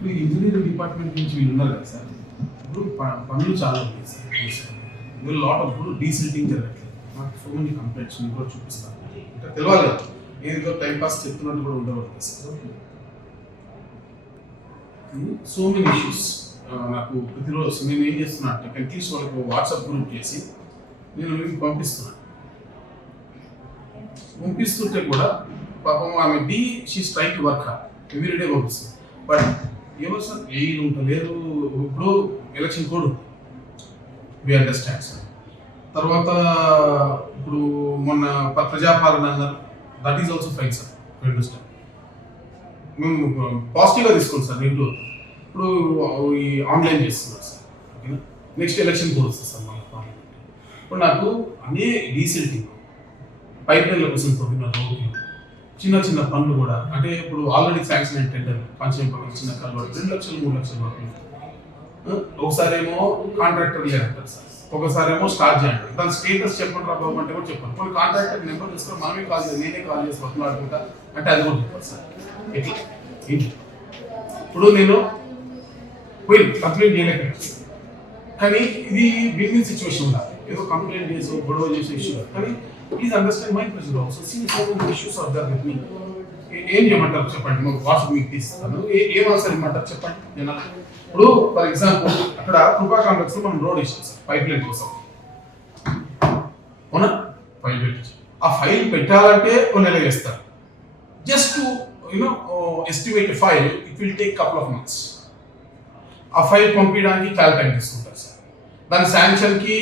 ఇప్పుడు engineering department నుంచి వీళ్ళు ఉన్నారు కదా సార్, ఇప్పుడు పనులు చాలా ఉన్నాయి సార్. లాట్ ఆఫ్ ఇప్పుడు డీసిల్టింగ్ జరగట్లేదు. నాకు సో మెనీ కంప్లైంట్స్ మీకు కూడా చూపిస్తాను. అంటే తెలియాలి కదా, ఏదో టైం పాస్ చెప్తున్నట్టు కూడా ఉండవద్దు సార్. సో మెనీ ఇష్యూస్ నాకు ప్రతిరోజు నేను ఏం చేస్తున్నా అంటే అట్లీస్ట్ వాళ్ళకి వాట్సాప్ గ్రూప్ చేసి నేను పంపిస్తున్నాను. పంపిస్తుంటే కూడా పాపం ఆమె she's try to work every day పంపిస్తుంది. బట్ ఎవరు సార్ ఏఈలు ఉంటలేరు. ఇప్పుడు election code we understand sir. తర్వాత ఇప్పుడు మొన్న ప్రజాపాలన అన్నారు, that is also fine sir. Understand, మేము పాజిటివ్గా తీసుకోండి సార్. నెగిటివ్ ఇప్పుడు ఈ ఆన్లైన్ చేస్తున్నారు సార్. ఓకేనా, నెక్స్ట్ ఎలక్షన్ కోడ్ వస్తుంది సార్ మన పార్లమెంట్. ఇప్పుడు నాకు అనే డీసెల్టింగ్ పైప్ లైన్ల కోసం తవ్విన రోడ్లు, చిన్న చిన్న పనులు కూడా, అంటే ఇప్పుడు ఆల్రెడీ శాంక్షన్ అయిన టెండర్ పంచంపల్లి చిన్న కల్వర్ట్ 2 లక్షలు 3 లక్షల వరకు. ఒకసారి ఏమో కాంట్రాక్టర్ లేదంటారు సార్, ఒకసారి ఏమో స్టార్ట్ చేయండి. దాని స్టేటస్ చెప్పండి రాబోమంటే అంటే కూడా చెప్పండి. కొన్ని కాంట్రాక్టర్ నెంబర్ తీసుకొని మనమే కాల్ చేయాలి, నేనే కాల్ చేసి మాట్లాడుకుంటా అంటే అది కూడా చెప్పాలి సార్. ఎట్లా ఇప్పుడు నేను పోయి కంప్లైంట్ చేయలేకపోయాను, కానీ ఇది విన్ సిచ్యువేషన్ ఉండాలి. ఏదో కంప్లైంట్ చేసి గొడవ చేసే ఇష్యూ కాదు. కానీ please understand my pressure also. See so many issues are there with me. ఏం చేయమంటారు చెప్పండి, మాకు వాట్సాప్ మీకు తీస్తాను. ఏం అవసరం ఇమ్మంటారు చెప్పండి. నేను ఇప్పుడు ఫర్ ఎగ్జాంపుల్ అక్కడ కృపా కాంప్లెక్స్ లో మనం రోడ్ ఇస్తాం సార్ పైప్ లైన్ కోసం. అవునా, ఫైల్ పెట్టి ఆ ఫైల్ పెట్టాలంటే కొన్ని నెలలు వేస్తారు. Just estimate file it will take couple of months. ఆ ఫైల్ పంపించడానికి చాలా టైం తీసుకుంటారు సార్. దాని శాంక్షన్కి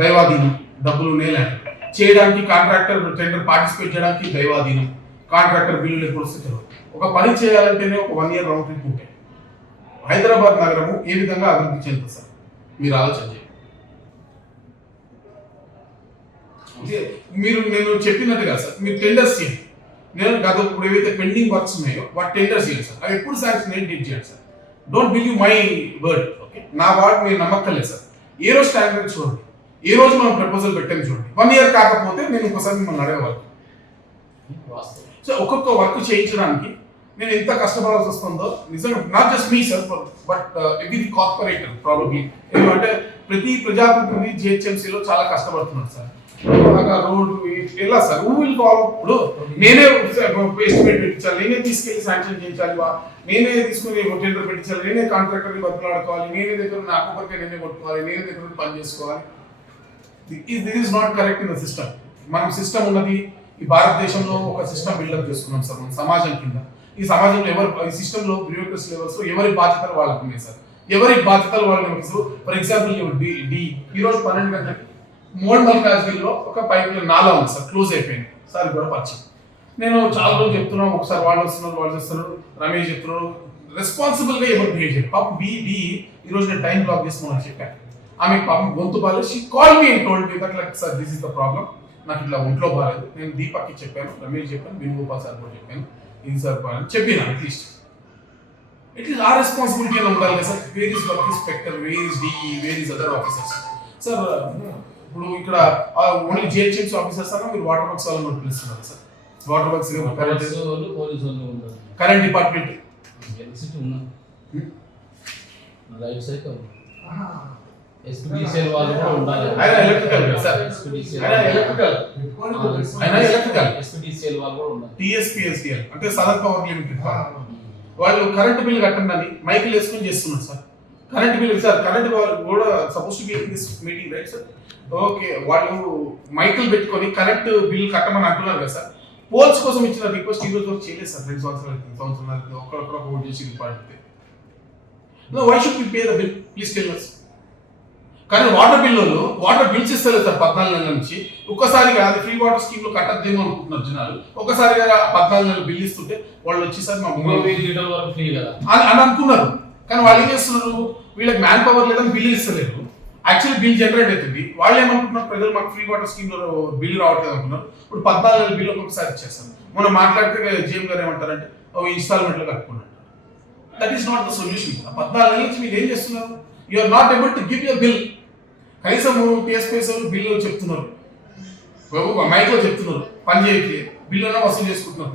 దైవాధీనం, డబ్బులు నేలండి చేయడానికి, కాంట్రాక్టర్ టెండర్ పార్టిసిపేట్ చేయడానికి దైవాధీనం, కాంట్రాక్టర్ బిల్లులు ఎప్పుడు వస్తే తెలియదు. ఒక పని చేయాలంటేనే ఒక 1 year రౌండ్ ట్రిప్ ఉంటాయి. హైదరాబాద్ నగరము ఏ విధంగా అభివృద్ధి చెందుతుంది సార్, మీరు ఆలోచన చేయండి. నేను చెప్పినట్టుగా సార్ మీరు టెండర్స్ చేయండి. నేను గత ఇప్పుడు ఏవైతే పెండింగ్ వర్క్స్ ఉన్నాయో వాటి టెండర్స్ చేయండి సార్. అవి ఎప్పుడు శాంక్షన్ ఏంటి చేయండి sir. Don't believe my word. Okay, నా వర్డ్ మీరు నమ్మక్కర్లేదు సార్. ఏ రోజు స్టాండర్డ్ చూడండి, ఏ రోజు మనం ప్రపోజల్ పెట్టాము చూడండి. 1 year కాకపోతే నేను ఇంకోసారి మిమ్మల్ని అడగవాలి. సో ఒక్కొక్క వర్క్ చేయించడానికి నేను ఎంత కష్టపడాల్సి వస్తుందో నిజంగా, not just me sir but every corporator probably. ఎందుకంటే ప్రతి ప్రజాప్రతినిధి జిహెచ్ఎంసీలో చాలా కష్టపడుతున్నారు సార్. రోడ్డు ఎలా సార్ హూ విల్ ఫాలో? ఇప్పుడు నేనే ఎస్టిమేట్ పెట్టించాలి, నేనే తీసుకెళ్లి శాంక్షన్ చేయించాలి, నేనే తీసుకుని టెండర్ పెట్టించాలి, నేనే కాంట్రాక్టర్ని బతులాడుకోవాలి, నేనే దగ్గర నాకు ఒకరికే నేనే కొట్టుకోవాలి, నేనే దగ్గర పని చేసుకోవాలి. This is not correct in the system. మనం సిస్టమ్ ఉన్నది ఈ భారతదేశంలో ఒక సిస్టమ్ బిల్డప్ చేసుకున్నాం సార్ మనం సమాజం కింద. ఈ సమాజంలో ఈ సిస్టంలో బ్యూరోక్రసీ లెవెల్స్ ఎవరి బాధ్యతలు వాళ్ళకు ఉన్నాయి సార్. ఎవరి బాధ్యతలు వాళ్ళని. ఫర్ ఎగ్జాంపుల్ ఈ రోజు 12 గంటలకి మోడ్ మల్కాజ్గిరిలో ఒక పైప్ నాలా ఉంది సార్, క్లోజ్ అయిపోయింది సార్. కూడా పరిచయం నేను చాలా రోజులు చెప్తున్నాను. ఒకసారి వాళ్ళు వస్తున్నారు, వాళ్ళు చేస్తున్నారు, రమేష్ చెప్తున్నారు, రెస్పాన్సిబుల్ గా ఎవరు బిహేవ్ చేయాలి. పాపం ఈ రోజు నేను టైం బ్లాక్ చేస్తున్నాను చెప్పాను. ఆమె పాపం గొంతు బాగాలేదు. She call me and told me that like sir this is the problem, నాకు ఇట్లా ఒంట్లో బాగాలేదు. నేను దీపక్కి చెప్పాను, రమేష్ చెప్పాను, వేణుగోపాల్ సార్ కూడా చెప్పాను, ఇది సార్ బాగా చెప్పినా. అట్లీస్ట్ ఆ రెస్పాన్సిబిలిటీ అని ఉండాలి కదా sir. Where is work inspector, where is DE, where is other officers sir. ఇప్పుడు ఇక్కడ ఓన్లీ జిహెచ్ఎంసీ ఆఫీసర్స్ అన్నా మీరు వాటర్ వర్క్స్ వాళ్ళని పిలుస్తున్నారు sir. Water works current department SPDCL వాళ్ళు కూడా ఉండాలి. ఆయన ఎలక్ట్రికల్ సార్, ఆయన ఎలక్ట్రికల్, ఆయన ఎలక్ట్రికల్, ఎస్పీడీసీఎల్ వాళ్ళు కూడా ఉండాలి. టీఎస్పీఎస్సీఎల్ అంటే సదర్ పవర్ లిమిటెడ్ వాళ్ళు కరెంట్ బిల్ కట్టండి అని మైకులు వేసుకొని చేస్తున్నారు సార్. కరెంట్ బిల్ సార్, కరెంట్ కూడా suppose to be in this meeting right sir. Okay, వాళ్ళు మైకులు పెట్టుకొని కరెంట్ బిల్ కట్టమని అంటున్నారు కదా సార్. పోల్స్ కోసం ఇచ్చిన రిక్వెస్ట్ ఈ రోజు వరకు చేయలేదు సార్. 2 సంవత్సరాలు ఒక్కడొక్కడ ఓట్ చేసి రిపార్ట్. Why should we pay the bill, please tell us. కానీ వాటర్ బిల్స్ ఇస్తలేదు సార్ 14 నెలల నుంచి. ఒక్కసారిగా అది ఫ్రీ వాటర్ స్కీమ్ లో కట్టద్దేమో అనుకుంటున్నారు జనాలు. ఒక్కసారిగా 14 నెలలు బిల్ ఇస్తుంటే వాళ్ళు వచ్చేసరి మా ఫ్రీ కదా అని అనుకున్నారు. కానీ వాళ్ళు ఏం చేస్తున్నారు, వీళ్ళకి మ్యాన్ పవర్ లేదని బిల్లు ఇస్తలేరు. యాక్చువల్లీ బిల్ జనరేట్ అవుతుంది. వాళ్ళు ఏమనుకుంటున్నారు, ప్రజలు మాకు ఫ్రీ వాటర్ స్కీమ్ లో బిల్లు రావట్లేదు అనుకున్నారు. ఇప్పుడు 14 నెలల బిల్లు ఒక్కొక్కసారి ఇచ్చేస్తాం. మనం మాట్లాడితే జేఎం గారు ఏమంటారంటే ఇన్స్టాల్మెంట్ లో కట్టుకున్నాడు. That is not the solution. 14 నెలల నుంచి మీరు ఏం చేస్తున్నారు, you are not able to give your bill. కనీసం టీఎస్పీఎస్ బిల్లు చెప్తున్నారు, మైక్లో చెప్తున్నారు, పని చేయట్లేదు, బిల్లు వసూలు చేసుకుంటున్నారు.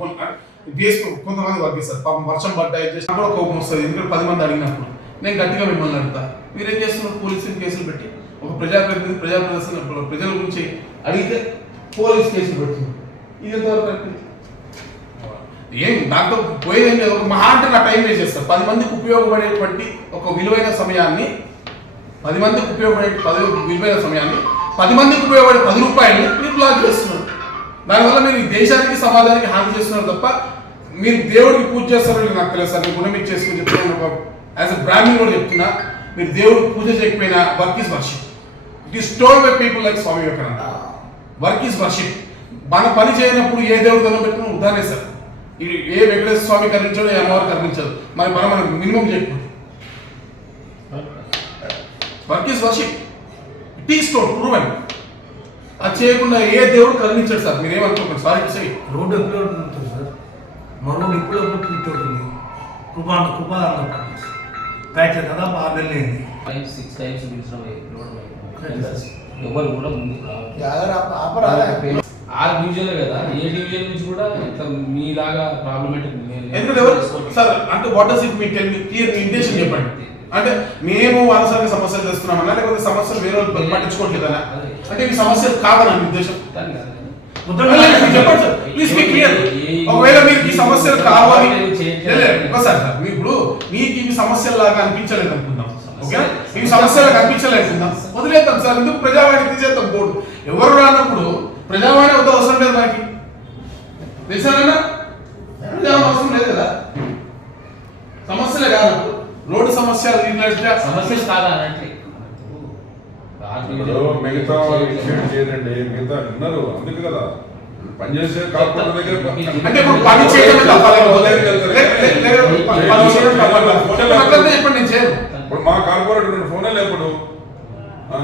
బేస్ కొంతమంది వర్క్ చేస్తారు పాపం వర్షం పడ్డా చేసినా కూడా కోపం వస్తుంది ఎందుకంటే 10 మంది అడిగినప్పుడు నేను గట్టిగా మిమ్మల్ని అడుగుతా మీరేం చేస్తున్నారు పోలీసులు కేసులు పెట్టి ఒక ప్రజాప్రతినిధి ప్రజల గురించి అడిగితే పోలీస్ కేసులు పెడుతున్నారు ఇది ఎంతవరకు కరెక్ట్? ఏం దాంతో పోయేదేం లేదు ఒక మహా అంటే నా టైం వేస్ట్ చేస్తారు 10 మందికి ఉపయోగపడేటువంటి ఒక విలువైన సమయాన్ని 10 మందికి ఉపయోగపడే విలువైన సమయాన్ని 10 మందికి ఉపయోగపడే 10 రూపాయలని మీరు బ్లాక్ చేస్తున్నారు. దానివల్ల మీరు ఈ దేశానికి సమాజానికి హాని చేస్తున్నారు తప్ప మీరు దేవుడికి పూజ చేస్తారో నాకు తెలుసు సార్. మీ గుణం మీకు చేసుకుని చెప్తున్నా యాజ్ అ బ్రాహ్మణ్ కూడా చెప్తున్నా మీరు దేవుడికి పూజ చేయకపోయినా work is worship. It is told by people like Swami Vivekananda work is worship. మన పని చేయనప్పుడు ఏ దేవుడు దండం పెట్టుకుని ఉదాహరణ సార్ ఏ వెంకటేశ్వర స్వామి కర్ణించాడు ఏ అమ్మవారు కర్ణించదు మరి మనం మినిమం చేయకూడదు. Work is worship it is told proven. అది చేయకుండా ఏ దేవుడు కరుణించాడు సార్ మీరు ఏమనుకోకండి సారీ టు సే. రోడ్డు ఎప్పుడు ఉంటుంది సార్ మా రోడ్డు ఇప్పుడు ఫిట్ అవుతుంది కృపా ప్యాచ్ కదా 6 నెలలు అయింది 5-6 టైమ్స్ పిలిచిన ఎవరు కూడా ముందుకు ఆ డివిజన్ కదా ఏ డివిజన్ నుంచి కూడా ఇట్లా మీలాగా ప్రాబ్లమేటిక్ ఎందుకంటే సార్ అంటే what does it me tell me clear intention చెప్పండి. అంటే మేము అనవసరంగా సమస్యలు చేస్తున్నామన్నా లేకపోతే సమస్యలు వేరే వాళ్ళు పట్టించుకోవట్లేదనా అంటే ఈ సమస్యలు కాదని మీ ఉద్దేశం చెప్పండి సార్ ప్లీజ్ బి క్లియర్. ఒకవేళ మీకు ఈ సమస్యలు కావాలి సార్ మీ ఇప్పుడు మీకు ఇవి సమస్యలాగా అనిపించలేదు అనుకుందాం ఓకే ఇవి సమస్యలకు అనిపించలేదు అనుకుందాం వదిలేద్దాం సార్. ఎందుకు ప్రజావాణి తీసేద్దాం బోర్డు ఎవరు రానప్పుడు ప్రజావాణి వద్ద అవసరం లేదు మనకి తెలుసానన్నా ప్రజావాణి అవసరం లేదు కదా. సమస్యలే కానప్పుడు రోడ్డు సమస్యలు సమస్యలు కాదా అన్నట్లే మిగతా చేయదండి మిగతా విన్నారు అందుకు కదా పనిచేసే కార్పొరేటర్ దగ్గర అంటే ఇప్పుడు పని చేయడం చెప్పండి నేను చేయను. ఇప్పుడు మా కార్పొరేటర్ ఫోనే లేప్పుడు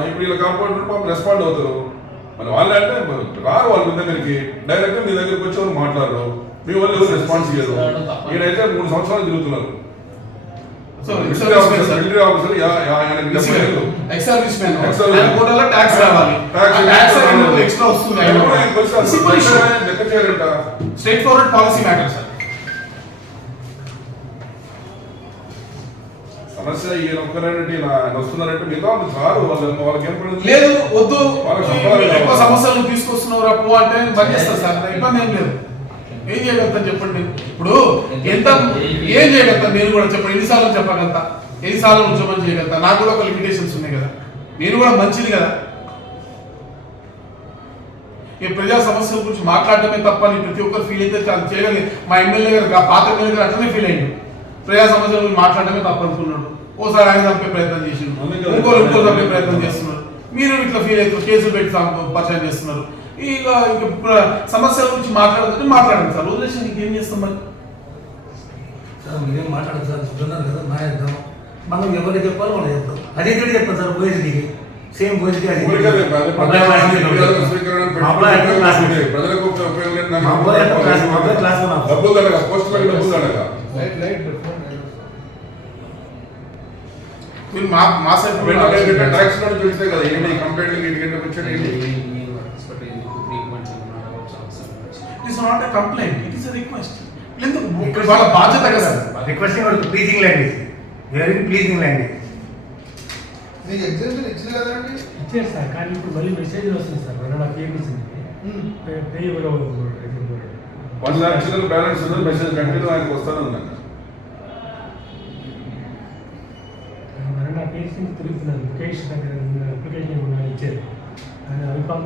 ఇప్పుడు వీళ్ళ కార్పొరేటర్ పాపం రెస్పాండ్ అవుతారు మరి వాళ్ళు అంటే రారు వాళ్ళ దగ్గరికి డైరెక్ట్ మీ దగ్గరికి వచ్చి వాళ్ళు మాట్లాడరు మీ వాళ్ళు ఎవరు రెస్పాన్స్ ఇయ్యరు. ఈయనైతే 3 సంవత్సరాలు తిరుగుతున్నారు military officer ex service men కోటాలో ట్యాక్స్ రావాలి ట్యాక్స్ ఎక్స్ట్రా వస్తుంది లెక్క చేయాలంట straight forward policy matter sir. సమస్య ఈయన ఒక్కరంటే ఇలా వస్తున్నారంటే మిగతా రారు వాళ్ళకి ఏం పడుతుంది లేదు వద్దు ఎక్కువ సమస్యలు తీసుకొస్తున్నారు అప్పు అంటే బంద్ చేస్తారు సార్ ఇబ్బంది ఏం లేదు. ఏం చేయగలుగుతాను చెప్పండి ఇప్పుడు ఎంత ఏం చేయగలుగుతాను నేను కూడా చెప్పండి ఎన్నిసార్లు చెప్పగలుగుతా ఎన్నిసార్లు ఉద్యమం చేయగలుగుతా నాకు కూడా ఒక లిమిటేషన్స్ ఉన్నాయి కదా నేను కూడా మంచిది కదా. ఈ ప్రజా సమస్యల గురించి మాట్లాడటమే తప్ప ప్రతి ఒక్కరు ఫీల్ అయితే చాలా చేయగలిగి మా ఎమ్మెల్యే గారు పాత ఎమ్మెల్యే గారు అట్లనే ఫీల్ అయ్యిండు ప్రజా సమస్యల గురించి మాట్లాడటమే తప్ప అనుకున్నాడు. ఓసారి ఆయన చంపే ప్రయత్నం చేసిండు ఇంకోరు చంపే ప్రయత్నం చేస్తున్నారు మీరు ఇట్లా ఫీల్ అవుతారు కేసులు పెట్టి పరిచయం చేస్తున్నారు. ఇక సమస్యల గురించి మాట్లాడుతుంటే మాట్లాడండి సార్ వదిలేసి ఇంకేం చేస్తాం మరి సార్ మీరేం మాట్లాడదు సార్ చెప్తున్నారు కదా నా చెప్తాం మనం ఎవరికి చెప్పాలో వాళ్ళు చెప్తాం అదే కూడా చెప్తాం సార్ పోయేది సేమ్ పోయేది మీరు మా సైడ్ ట్యాక్స్ కూడా చూస్తే కదా ఏంటి కంప్లైంట్ ఇంటికి వచ్చాడు it's not a complaint it is a request. ఎందుకు వాళ్ళ బాధ్యత కదా రిక్వెస్టింగ్ వాడు pleasing language very pleasing language. మీకు ఎగ్జామ్షన్ ఇచ్చింది కదండి ఇచ్చారు సార్ కానీ ఇప్పుడు మళ్ళీ మెసేజ్ వస్తుంది సార్ మన నాకు ఏమిచ్చింది పే ఎవరో 1 lakh చిల్లర బ్యాలెన్స్ ఉంది మెసేజ్ కంటిన్యూ ఆయనకు వస్తానే ఉందండి. మన నా కేసు తిరుగుతున్నాను కేసు దగ్గర అప్లికేషన్ ఏమన్నా ఇచ్చారు కానీ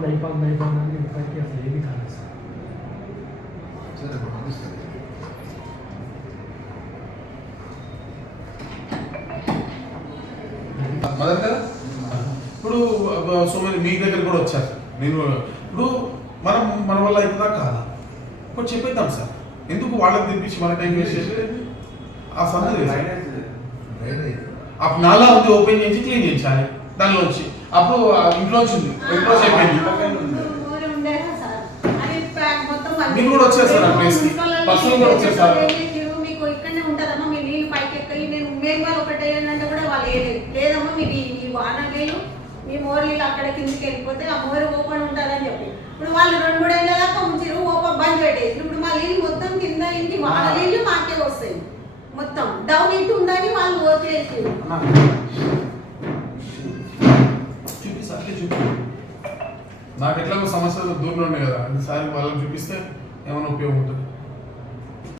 అయిపోయింది అని ఇప్పటికీ అసలు ఏమీ కాలేదు సార్. మొదట కదా ఇప్పుడు సో మీ దగ్గర కూడా వచ్చారు నేను ఇప్పుడు మన వల్ల అవుతుందా కాదా ఇప్పుడు చెప్పేద్దాం సార్ ఎందుకు వాళ్ళకి తెప్పించి మన టైం వేస్ట్ చేసి ఆ సందర్భం ఆ నాలా ఉంది ఓపెన్ చేసి క్లీన్ చేయించాలి దానిలోంచి అప్పుడు ఇంట్లో వచ్చింది ఇంట్లో చెప్పింది మీరు కూడా వచ్చారు సార్ ఆ ప్లేస్కి బస్సులు కూడా వచ్చారు సార్ మీకు ఇక్కడనే ఉంటారమ్మా మీ నీళ్ళు పైకి ఎక్కడి నేను మేఘాలు ఒకటి అంటే కూడా వాళ్ళు లేదమ్మా మీది ఈ వాన నీళ్ళు మీ మోరీలు అక్కడ కిందికి వెళ్ళిపోతే ఆ మోరీ ఓపెన్ ఉంటుందని చెప్పి ఇప్పుడు వాళ్ళు 2-3 ఏళ్ళ దాకా ఉంచిరు బంద్ పెట్టేసి ఇప్పుడు మా నీళ్ళు మొత్తం కింద ఇంటి వాళ్ళ నీళ్ళు మాకే వస్తాయి మొత్తం డౌన్ ఇటు ఉందని వాళ్ళు వదిలేసి చూపిస్తా అట్లే చూపి నాకు ఎట్లాగో సమస్యలు దూరంలో ఉన్నాయి కదా అది సార్ వాళ్ళకి చూపిస్తే ఏమైనా ఉపయోగం ఉంటుంది